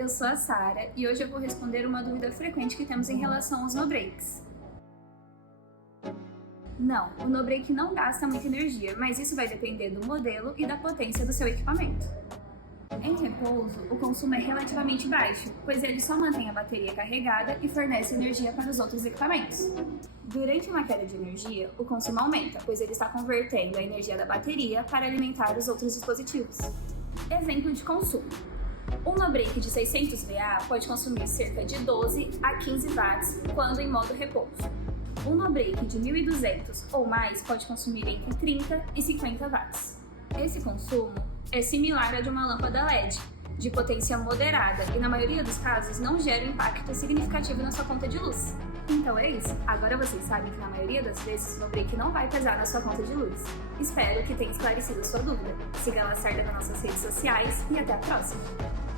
eu sou a Sara e hoje eu vou responder uma dúvida frequente que temos em relação aos no-breaks. Não, o no-break não gasta muita energia, mas isso vai depender do modelo e da potência do seu equipamento. Em repouso, o consumo é relativamente baixo, pois ele só mantém a bateria carregada e fornece energia para os outros equipamentos. Durante uma queda de energia, o consumo aumenta, pois ele está convertendo a energia da bateria para alimentar os outros dispositivos. Exemplo de consumo. Um no-break de 600 VA pode consumir cerca de 12 a 15 watts quando em modo repouso. Um no-break de 1.200 ou mais pode consumir entre 30 e 50 watts. Esse consumo é similar ao de uma lâmpada LED, de potência moderada e na maioria dos casos não gera impacto significativo na sua conta de luz. Então é isso, agora vocês sabem que na maioria das vezes o no-break não vai pesar na sua conta de luz. Espero que tenha esclarecido a sua dúvida. Siga a Lacerda nas nossas redes sociais e até a próxima!